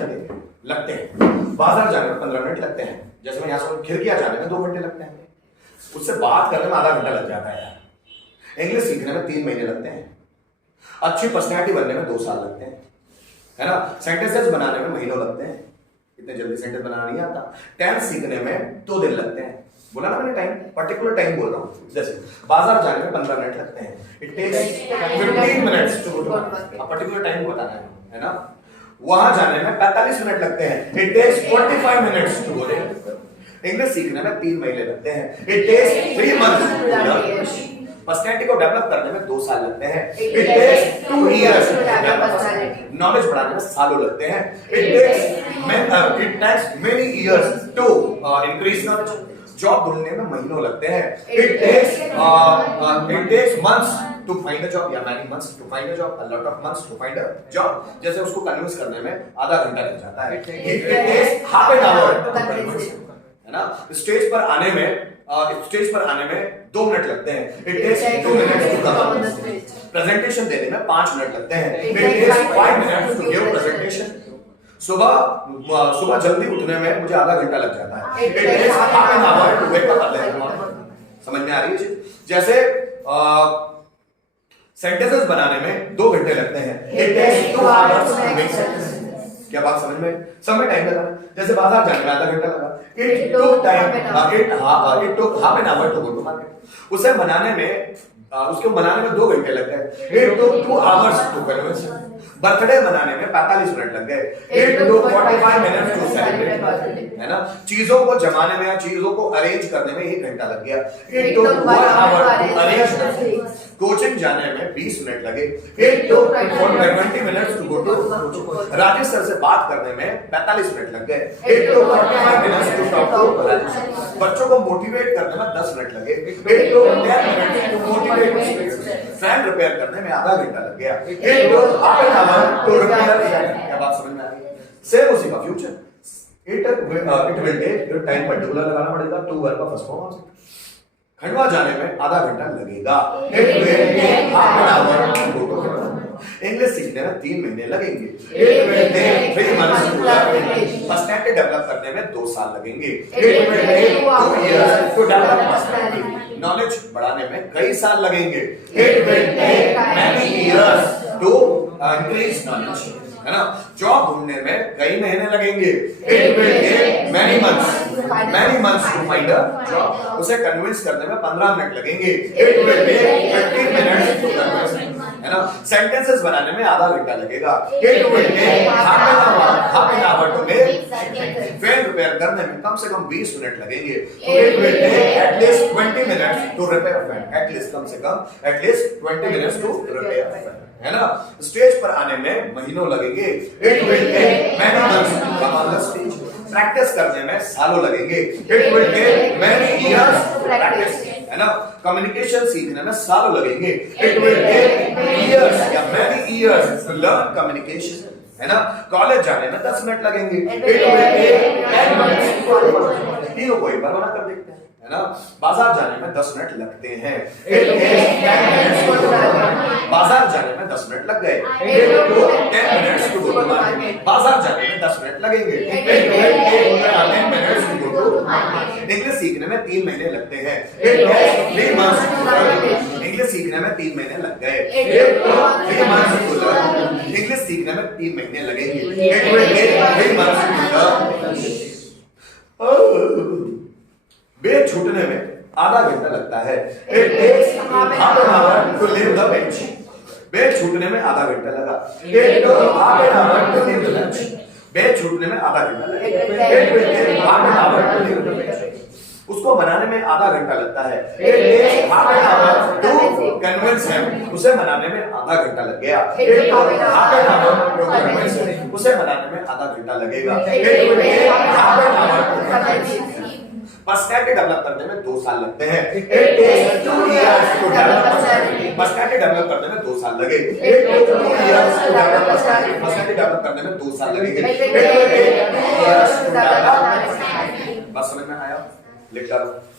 Minute लगते हैं। बाजार जाने में 15 मिनट लगते हैं। जैसे मैं यहाँ से खिड़कियां जाने में 2 घंटे लगते हैं। उससे बात करने में आधा घंटा लग जाता है यार। इंग्लिश सीखने में 3 महीने लगते हैं। अच्छी पर्सनैलिटी बनने में 2 साल लगते हैं, है ना। सेंटेंसेस बनाने में महीनों लगते हैं, इतने जल्दी सेंटेंस बनाना नहीं आता। टेंस सीखने में 2 दिन लगते हैं। बोला ना मैंने टाइम, पर्टिकुलर टाइम बोल रहा हूँ। जैसे बाजार जाने में 15 मिनट लगते हैं। It takes 15 minutes to go to market. Particular time बताना है ना। वहां जाने में 45 मिनट लगते हैं। It takes 45 minutes to go there. English सीखने में 3 महीने लगते हैं। It takes 3 months. पर्सनैलिटी को डेवलप करने में 2 साल लगते हैं। It takes 2 years. नॉलेज बढ़ाने में सालों लगते हैं। It takes many years to increase knowledge. Job ढूंढने में महीनों लगते हैं। It takes months to find a job या many months to find a job, a lot of months to find a job. जैसे उसको कन्विंस करने में आधा घंटा लग जाता है। It takes half an hour, है ना। स्टेज पर आने में 2 मिनट लगते हैं। It takes 2 minutes to come on the stage. Presentation देने में 5 मिनट लगते हैं। It takes 5 minutes to give presentation. सुबह जल्दी उठने में मुझे आधा घंटा लग जाता है। It takes half an hour to wake up early in the morning. समझ में आ रही है चीज? जैसे सेंटेंसेस बनाने में 2 घंटे लगते हैं। It takes 2 hours to make sentences. क्या बात समझ में टाइम लगा? जैसे बाजार जाने में आधा घंटा लगा। It took half an hour to go to market. उसे बनाने में उसको बनाने में 2 घंटे लग गए। It took 2 hours to convince. Birthday बनाने में 45 मिनट लग गए। It took 45 minutes to celebrate birthday, है ना। चीजों को जमाने में या चीजों को अरेंज करने में 1 घंटा लग गया। It took 1 hour to arrange. Coaching जाने में 20 मिनट लगे। It took 20 minutes to go to coaching. Rajesh sir से बात करने में 45 मिनट लग गए। It took 45 minutes to talk to Rajesh sir. बच्चों को मोटिवेट करने में 10 मिनट लगे। It took 10 minutes to motivate. Fan repair करने में आधा घंटा लग गया। It took half an hour to repair fan. क्या बात समझ में आ रही है? सेम उसी का future. It will take your time, particular लगाना पड़ेगा टू वर्ब का फर्स्ट फॉर्म। खंडवा जाने में आधा घंटा लगेगा। It will take half an hour to go to Khandwa. English सीखने में 3 महीने लगेंगे। It will take 3 months to learn English. Personality develop करने में 2 साल लगेंगे। It will take 2 years to develop personality. Knowledge बढ़ाने में कई साल लगेंगे। It will take many years to increase knowledge, है ना। जॉब ढूंढने में कई महीने लगेंगे। It will take many months to find a job. उसे कन्विंस करने में 15 मिनट लगेंगे। It will take 15 minutes to convince, है ना। सेंटेंसेस बनाने में आधा घंटा लगेगा। It will take half an hour to make. Fan repair करने में कम से कम 20 मिनट लगेंगे। It will take at least 20 minutes to repair fan. At least 20 minutes to repair fan, है ना। स्टेज पर आने में महीनों लगेंगे। It will take many months to come on the stage. Practice करने में सालों लगेंगे। It will take many years to practice, है ना। कम्युनिकेशन सीखने में सालों लगेंगे। इट विल टेक इयर्स या many years to learn communication, है ना। कॉलेज जाने में 10 मिनट लगेंगे। It will take 10 minutes. तीनों को एक बार बना कर देखते हैं, है ना। बाजार जाने में 10 मिनट लगते हैं। It takes 10 minutes. बाजार जाने में 10 मिनट लग गए। It took 10 minutes to go to market. बाजार जाने में 10 मिनट लगेंगे। It will take 10 minutes to go to market. English सीखने में 3 महीने लगते हैं। It takes 3 months to learn. English सीखने में 3 महीने लग गए। It took 3 months to learn. English सीखने में 3 महीने लगेंगे। It will take 3 months to learn. Bench छूटने में आधा घंटा लगता है। It takes half an hour to leave the bench. Bench छूटने में आधा घंटा लगा। It took half an hour to leave the bench. Bench छूटने में आधा घंटा लगा। It will take half an hour to leave the bench. उसको बनाने में आधा घंटा लगता है। It takes half an hour to convince him. उसे बनाने में आधा घंटा लग गया। It took half an hour to convince him. उसे बनाने में आधा घंटा लगेगा। It will take half an hour to convince him. Personality develop करने में 2 साल लगते हैं। It takes 2 years to develop personality. Personality develop करने में 2 साल लगे। It took 2 years to develop personality. Personality develop करने में 2 साल लगेंगे। It will take 2 years to develop personality. बस समझ में आया? लिख डालो।